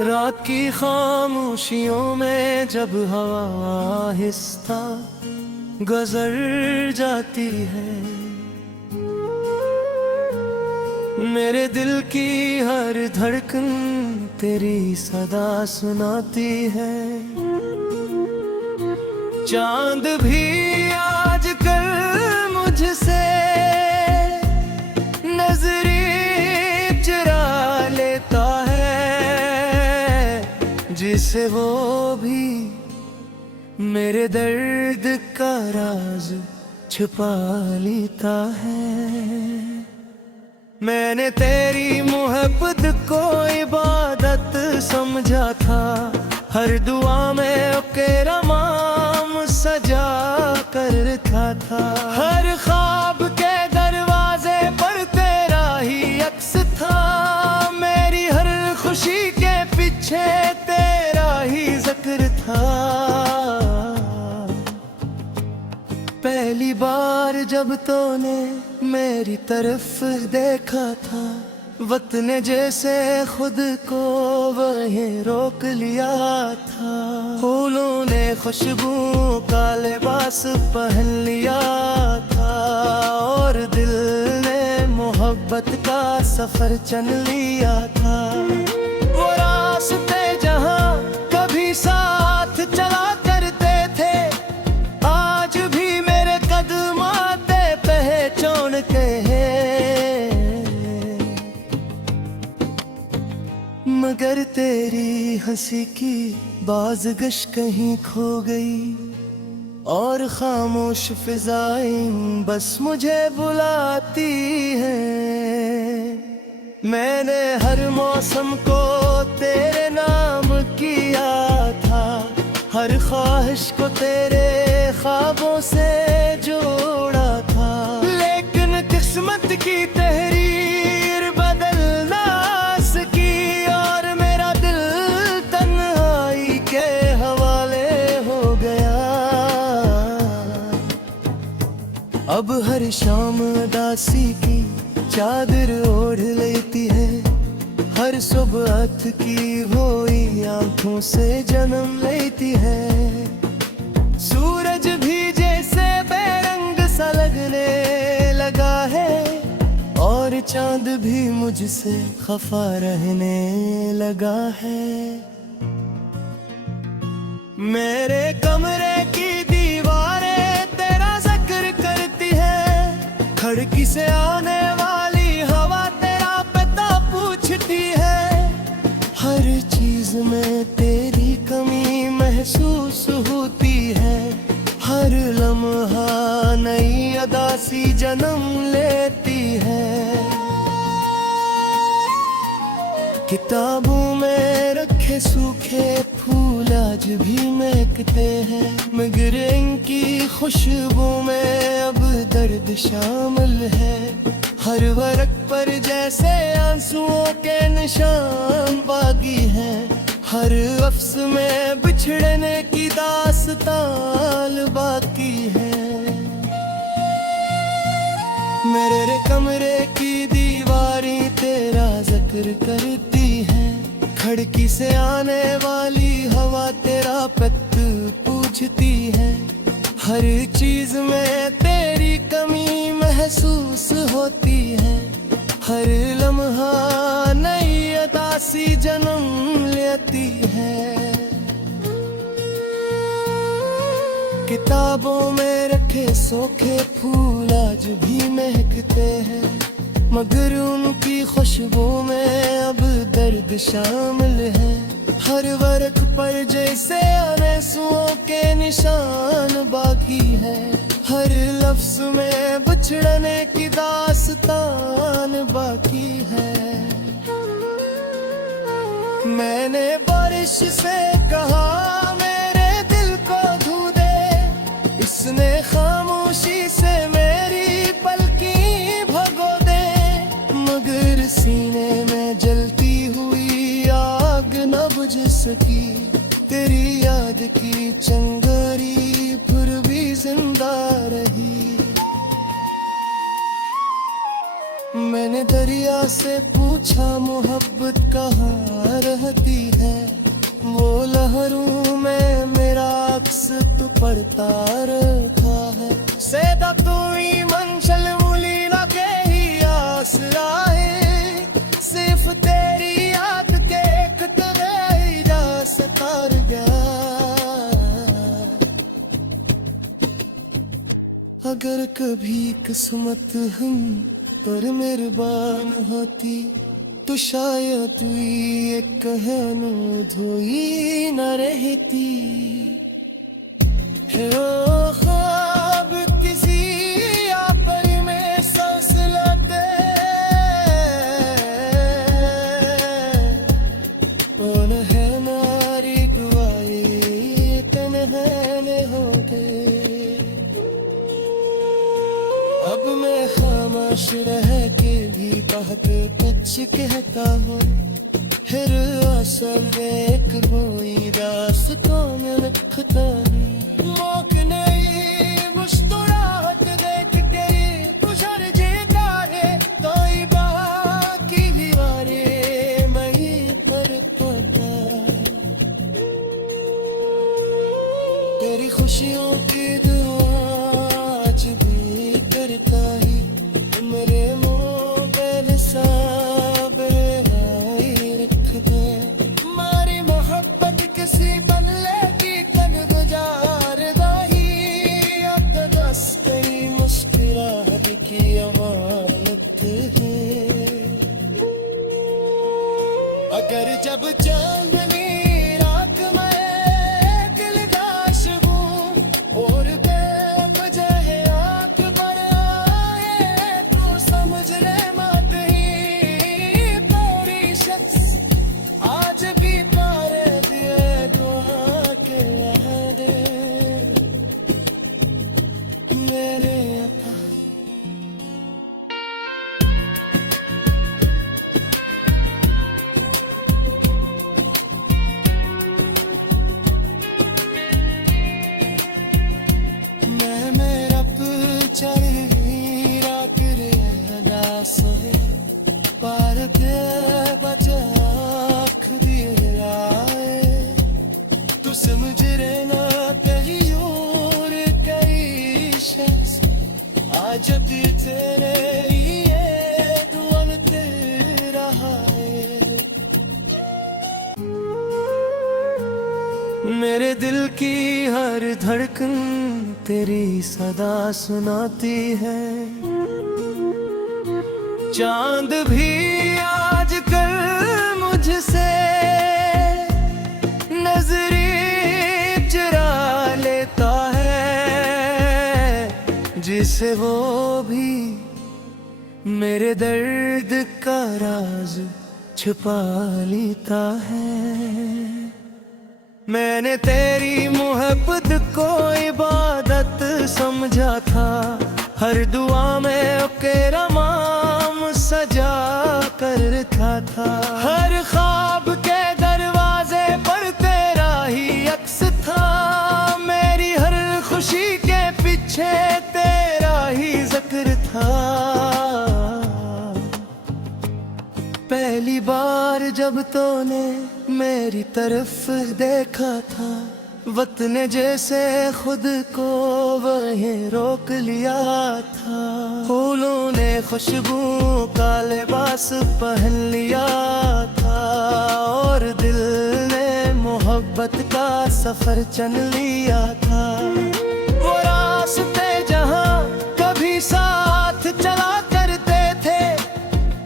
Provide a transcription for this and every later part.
रात की खामोशियों में जब हवा आहिस्ता गुजर जाती है, मेरे दिल की हर धड़कन तेरी सदा सुनाती है। चांद भी आजकल मुझसे नजरें चुरा लेता है, जिसे वो भी मेरे दर्द का राज छुपा लेता है। मैंने तेरी मोहब्बत को इबादत समझा था, हर दुआ में तेरा नाम सजा कर रखा था। हर ख्वाब के दरवाजे पर तेरा ही अक्स था, मेरी हर खुशी के पीछे तेरा ही जिक्र था। पहली बार जब तूने मेरी तरफ देखा था, वक्त ने जैसे खुद को वहीं रोक लिया था। फूलों ने खुशबू का लिबास पहन लिया था, और दिल ने मोहब्बत का सफर चल लिया था। वो रास्ते जहाँ कभी साथ चला करते थे, आज भी मेरे कदम आते पहचान के हैं। मगर तेरी हंसी की बाज़गश कहीं खो गई, और खामोश फिजाएं बस मुझे बुलाती हैं। मैंने हर मौसम को तेरे नाम किया था, हर ख्वाहिश को तेरे ख्वाबों से जोड़ा था। लेकिन किस्मत की तहरीर बदल ना सकी, और मेरा दिल तन्हाई के हवाले हो गया। अब हर शाम दासी की चादर ओढ़ लेती है, हर सुबह की हुई आंखों से जन्म लेती है। सूरज भी जैसे बेरंग सा लगने लगा है, और चांद भी मुझसे खफा रहने लगा है। मेरे कमरे की दीवारें तेरा जिक्र करती है, खिड़की से आने वाली हवा तेरा पता पूछती है। हर चीज में तेरी कमी महसूस होती है, हर लम्हा नई अदा सी जन्म लेती है। किताबों में रखे सूखे फूल आज भी महकते हैं, मगर इनकी खुशबू में अब दर्द शामिल है। हर वर्क पर जैसे आंसुओं के निशान बाकी हैं, हर लफ्ज़ में बिछड़ने की दास्तान बाकी है। मेरे कमरे की दीवारें तेरा जिक्र करती है, खिड़की से आने वाली हवा तेरा पता पूछती है। हर चीज में तेरी कमी महसूस होती है, हर लम्हा नई अदा सी जन्म लेती है। किताबों में रखे सूखे फूल आज भी महकते हैं, मगर उनकी खुशबू में अब दर्द शामिल है। हर वर्क पर जैसे आंसुओं के निशान बाकी है, हर लफ्ज़ में बिछड़ने की दास्तान बाकी है। मैंने बारिश से कहा मेरे दिल को धो दे, इसने खामोशी से मेरी पलकी भगो दे। मगर सीने में जलती हुई आग न बुझ सकी, तेरी याद की चिंगारी फिर भी जिंदा रही। मैंने दरिया से पूछा पूछा मोहब्बत कहाँ रहती है, वो लहरों में मेरा अक्स तू पड़ता रखा है। सैदा तू ही मंशल मुली ना के ही आसरा है, सिर्फ तेरी याद के एक तवे जा सतार गया। अगर कभी किस्मत हम पर मेहरबान होती तो शायद तू ये कहनो धोई न रहती। ओ ख्वाब किसी आपर में सांस लेते, कौन है नारी गवाई तन्हाने हो गए। अब मैं खामोश रह के भी बहुत कुछ कहता हूँ, फिर असल एक कोई दास्तां लिखता हूँ। मौक नहीं मुस्कुराहट देख के गुजर जेता है, कोई बाकी दीवारें मैं पर पाता। तेरी खुशियों की दुआ आज भी करता ही, मेरे मुंह पे निसाब हाय रख दे। मारी मोहब्बत किसी बदले की तन गुजार दाही, अब दस तेरी मुस्कुराहट की अमानत है। अगर जब चांदनी रात में दिलदाश हूँ और बेवजह आँख पर आए, तो समझ ले मत ही थोड़ी शख्स आज भी पारे दिए दुआ के वादे। मेरे अता मैं मेरा चेहरा करे ना सोए, पर के बजा आँख दिए आए। तू समझ रहे ना कहीं और कई शख्स आज भी तेरे लिए दुआ दे रहा है। मेरे दिल की हर धड़कन तेरी सदा सुनाती है। चांद भी आजकल मुझसे नजरें चुरा लेता है, जिसे वो भी मेरे दर्द का राज छुपा लेता है। मैंने तेरी मोहब्बत को इबादत समझा था, हर दुआ में तेरा नाम सजा कर रखा था। हर ख्वाब के दरवाजे पर तेरा ही अक्स था, मेरी हर खुशी के पीछे तेरा ही जिक्र था। पहली बार जब तूने मेरी तरफ देखा था, वक्त ने जैसे खुद को वहीं रोक लिया था। फूलों ने खुशबू का लिबास पहन लिया था, और दिल ने मोहब्बत का सफर चल लिया था। वो रास्ते जहाँ कभी साथ चला करते थे,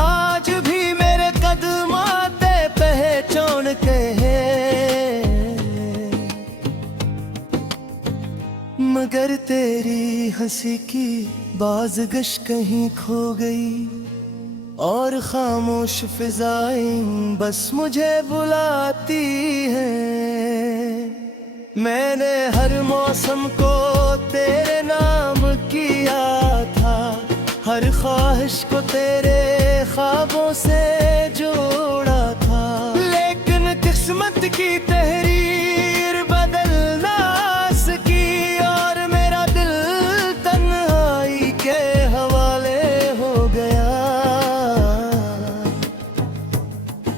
आज भी मेरे कदम आते पहचान के हैं। मगर तेरी हंसी की बाज़गश कहीं खो गई, और खामोश फिजाएं बस मुझे बुलाती हैं। मैंने हर मौसम को तेरे नाम किया था, हर ख्वाहिश को तेरे ख्वाबों से जोड़ा था। लेकिन किस्मत की तहरीर बदल ना सकी, और मेरा दिल तन्हाई के हवाले हो गया।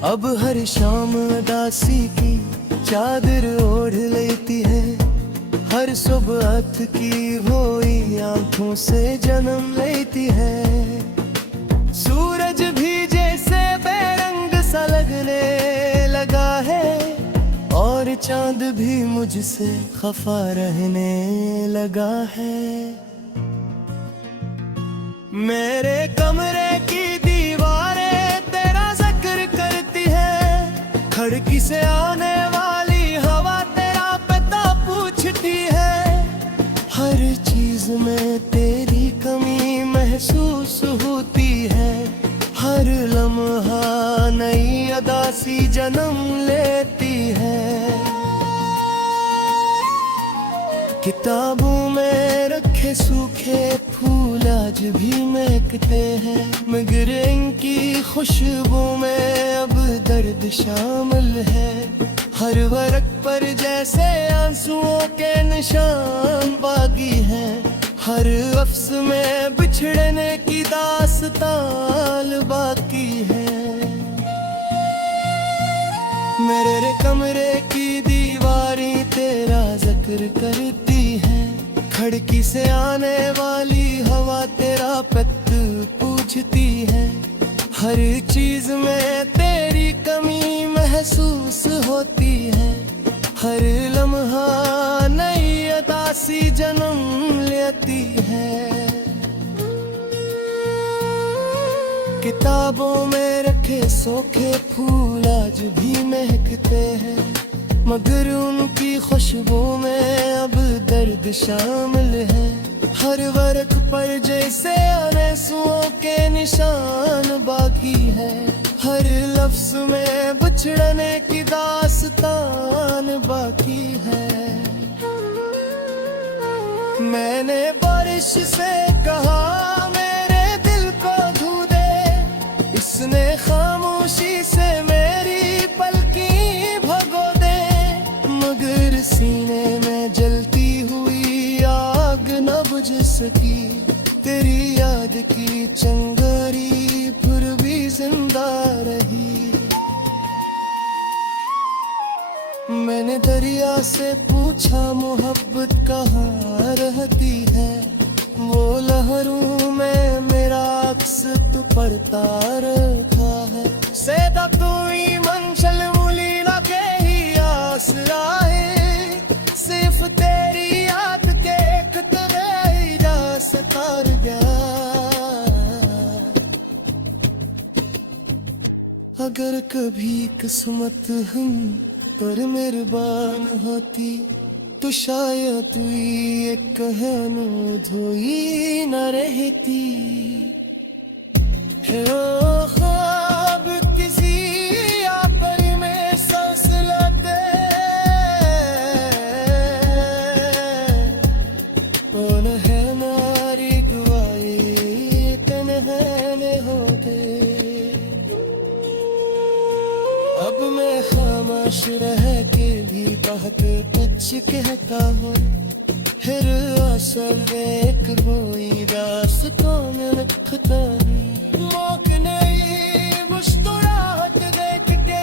अब हर शाम उदासी की चादर ओढ़ लेती है, हर सुबह की हुई आंखों से जन्म लेती है। सूरज भी जैसे बेरंग सा लगने लगा है, और चांद भी मुझसे खफा रहने लगा है। मेरे कमरे की दीवारें तेरा जिक्र करती है, खिड़की से आने वाली हवा तेरा पता पूछती है। हर चीज में तेरी कमी महसूस होती है, हर लम्हा नई उदासी जन्म लेती है। किताबों में रखे सूखे फूल आज भी महकते हैं, मगर इनकी खुशबू में अब दर्द शामिल है। हर वर्क पर जैसे आंसुओं के निशान बाकी हैं, हर लफ्ज़ में बिछड़ने की दास्तान बाकी है। मेरे कमरे की दीवारें तेरा जिक्र करती है, खिड़की से आने वाली हवा तेरा पत पूछती है। हर चीज में तेरी कमी महसूस होती है, हर लम्हा नई उदासी जन्म लेती है। किताबों में रखे सूखे फूल आज भी महकते हैं, मगर उनकी खुशबू में अब दर्द शामिल है। हर वर्क पर जैसे आंसुओं के निशान बाकी है, हर लफ्ज़ में बिछड़ने की दास्तान बाकी है। मैंने बारिश से कहा मेरे दिल को धो दे, इसने खामोशी से मेरी पलकी भगो दे, मगर सीने में जलती हुई आग न बुझ सकी। तेरी याद की चिंगारी फिर भी जिंदा रही। मैंने दरिया से पूछा मोहब्बत कहाँ रहती है, वो लहरों में मेरा अक्स तू पड़ता रखा है। सैदा कोई मंशल मुली ना के ही आसरा है, सिर्फ तेरी याद के एक तरह जा सतार गया। अगर कभी किस्मत हम पर मेहरबान होती, तो शायद ये कहनो धोई न रहती। ओ ख्वाब किसी आपर में सांस लेते, कौन है नारी गवाई तन्हाने होते। अब मैं खामोश रह के भी बहुत कुछ कहता हूँ, फिर असल एक कोई रास कौन रखता हूँ। मौक नहीं मुस्कुराहट देख के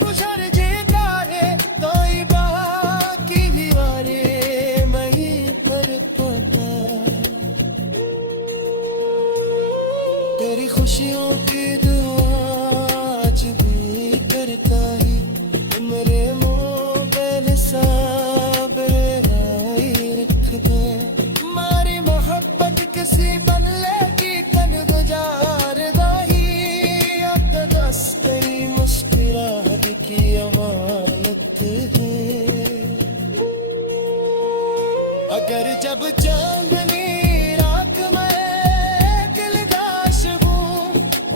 गुजर जेता है, कोई बाकी दीवारें मैं ही कर पाता। तेरी खुशियों की दुआ आज भी करता ही, मेरे मुंह पे हिसाब आई रख दे। मारी मोहब्बत किसी बदले की तन गुजार दाही, अब दस तेरी मुस्कुराहट की अमानत है। अगर जब चांदनी रात में दिलदाश हूँ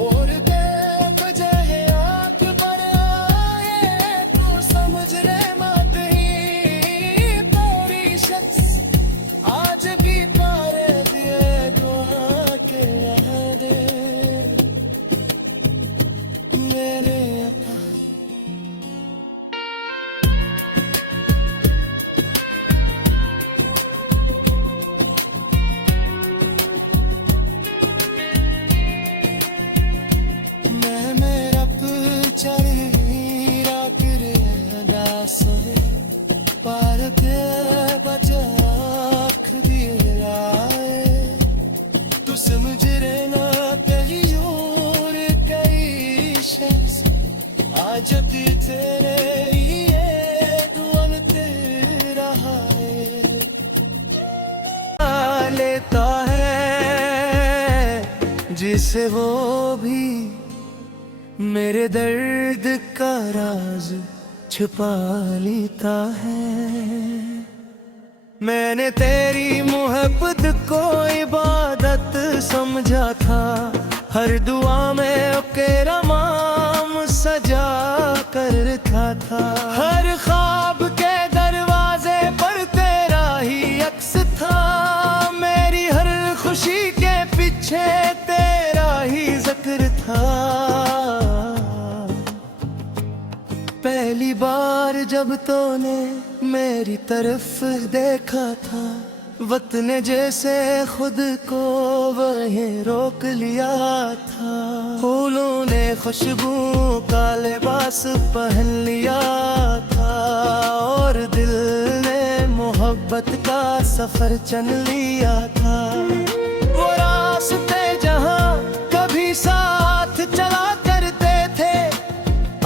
और बेवजह आँख पर आए, तो समझ ले मत ही तेरी शख्स आज भी पारे दिए दुआ के याद मेरे अपा। लेता है, जिसे वो भी मेरे दर्द का राज छुपा लेता है। मैंने तेरी मोहब्बत को इबादत समझा था, हर दुआ में तेरा नाम सजा कर रखा था। हर ख्वाब के दरवाजे पर तेरा ही अक्स था, मेरी हर खुशी के पीछे तेरा ही जिक्र था। पहली बार जब तूने मेरी तरफ देखा था, वक्त ने जैसे खुद को वहीं रोक लिया था। फूलों ने खुशबू का लिबास पहन लिया था, और दिल ने मोहब्बत का सफर चल लिया था। वो रास्ते जहाँ कभी साथ चला करते थे,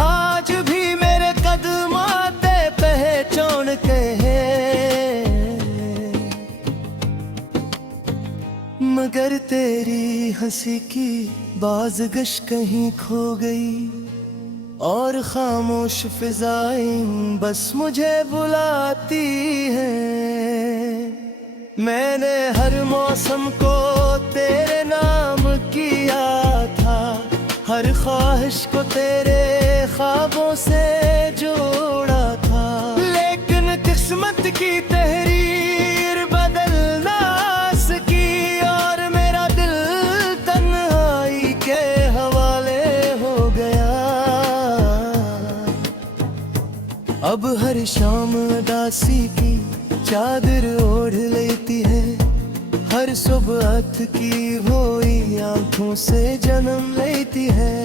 आज भी मेरे कदम आते पहचान के हैं। मगर तेरी हंसी की बाज़गश कहीं खो गई, और खामोश फिजाएं बस मुझे बुलाती हैं। मैंने हर मौसम को तेरे नाम किया था, हर ख्वाहिश को तेरे ख्वाबों से जोड़ा था। लेकिन किस्मत की तहरीर बदल ना सकी, और मेरा दिल तन्हाई के हवाले हो गया। अब हर शाम उदासी की चादर ओढ़ लेती है, हर सुबह की हुई आंखों से जन्म लेती है।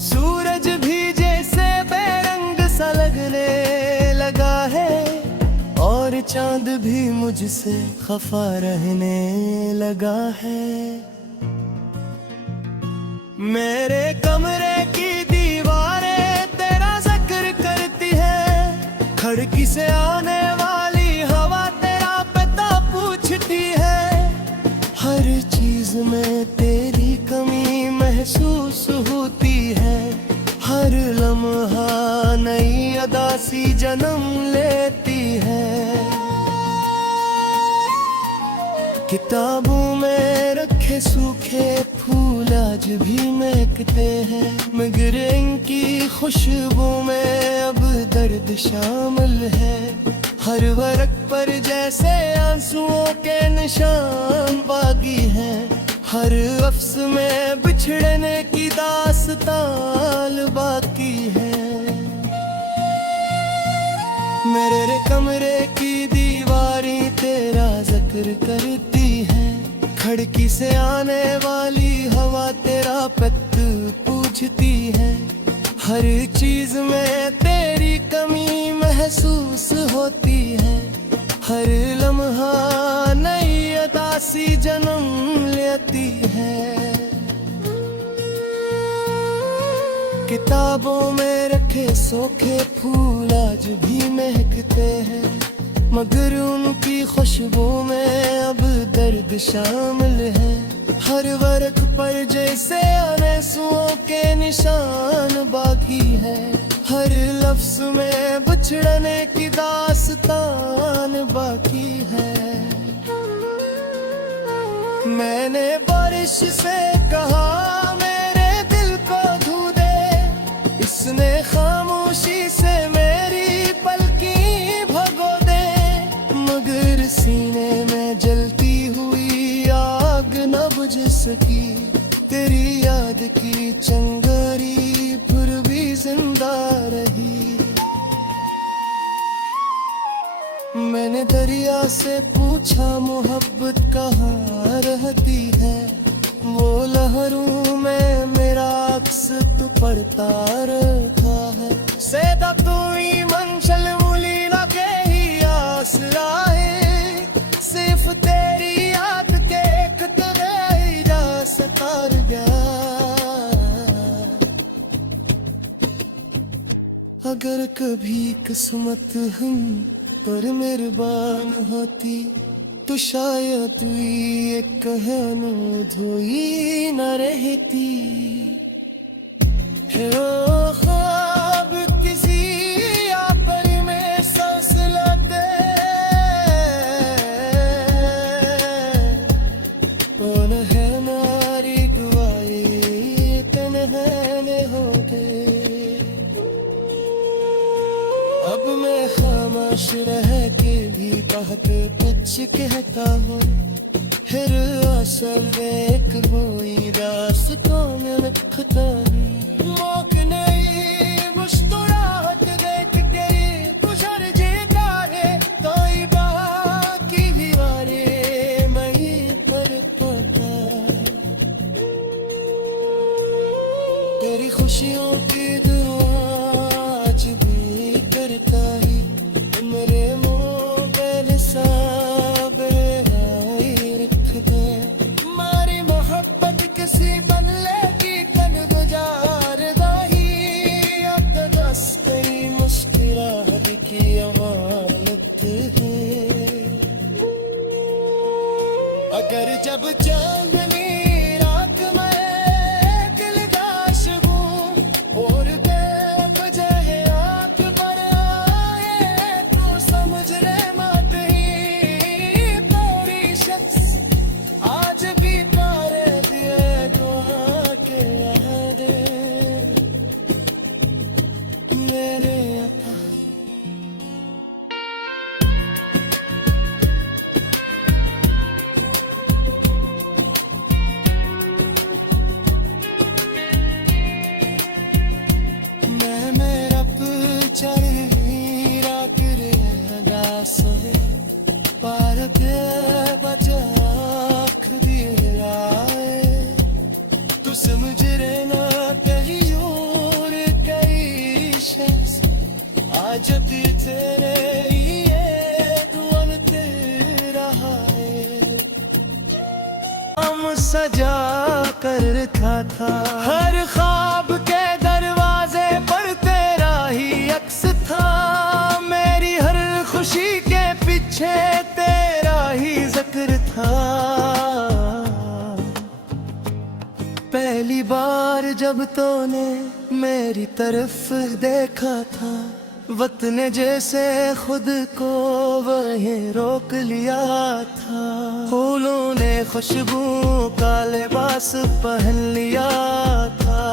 सूरज भी जैसे बेरंग सा लगने लगा है, और चांद भी मुझसे खफा रहने लगा है। मेरे कमरे की दीवारें तेरा जिक्र करती है, खिड़की से आने वाली हवा तेरा पता पूछती है। हर चीज में तेरी कमी महसूस होती है, हर लम्हा नई अदासी जन्म लेती है। किताबों में रखे सूखे फूल आज भी महकते हैं, मगर इनकी खुशबू में अब दर्द शामिल है। हर वर्क पर जैसे आंसुओं के निशान बागी हैं, हर लफ्ज में बिछड़ने की दास्तान बाकी है। मेरे कमरे की दीवारें तेरा जिक्र करती है, खिड़की से आने वाली हवा तेरा पत पूछती है। हर चीज में तेरी कमी महसूस होती है, हर लम्हा नई अदासी जन्म लेती है। किताबों में रखे सूखे फूल आज भी महकते हैं, मगर उनकी खुशबू में अब दर्द शामिल है। हर वर्क पर जैसे आंसुओं के निशान बाकी है, हर लफ्ज में बिछड़ने की दास्तान बाकी है। मैंने बारिश से कहा मेरे दिल को धो दे, इसने खामोशी से मेरी पलकी भगो दे। मगर सीने में जलती हुई आग न बुझ सकी, तेरी याद की चिंगारी फिर भी जिंदा रही। मैंने दरिया से पूछा मोहब्बत कहाँ रहती है, वो लहरों में मेरा अक्स तू पड़ता रखा है। सैदा तू ही मंशल मुली ना के ही आसरा है, सिर्फ तेरी याद के कतरे जा सतार गया। अगर कभी किस्मत हम पर मेहरबान होती, तो शायद ये कहनो धोई न रहती है। ओ ख्वाब किसी आपर में सांस लाते, कौन है नारी गवाए तन्हाने होते। अब मैं खामोश रह के भी बहुत कुछ कहता हूँ, फिर असल एक कोई रास्तों में लिखता हूँ। मौक नहीं मुस्कुराहट देख के गुजर जेता है, कोई बाकी भी वारे मैं पर पाता। तेरी खुशियों की दुआ आज भी करता ही, मेरे मुंह पे निसाब आई रख दे। मारी मोहब्बत किसी बदले की कन गुजार दाही, अब तो बस कई मुस्कुराहट की अमानत है। अगर जब चांदनी रात में दिलदाश हूँ और बेवजह आँख पर आए, तो समझ ले मत ही पूरी शख्स आज भी तारे दिए दुआ के याद मेरे अता। तू समझ रहना कहीं और कई शख्स आज भी तेरे लिए दुआ तेरा है। हम सजा कर रखा था, हर ख्वाब के दरवाजे पर तेरा ही अक्स था। मेरी हर खुशी के पीछे तेरा ही जिक्र था। पहली बार जब तूने मेरी तरफ देखा था, वक्त ने जैसे खुद को वहीं रोक लिया था। फूलों ने खुशबू का लिबास पहन लिया था,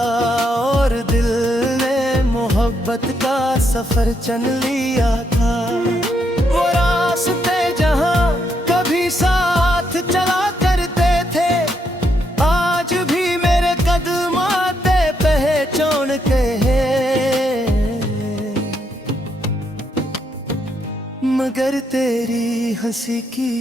और दिल ने मोहब्बत का सफर चल लिया था। वो रास्ते जहाँ कभी साथ चला करते थे, आज भी मेरे कदम आते पहचान के हैं। मगर तेरी हंसी की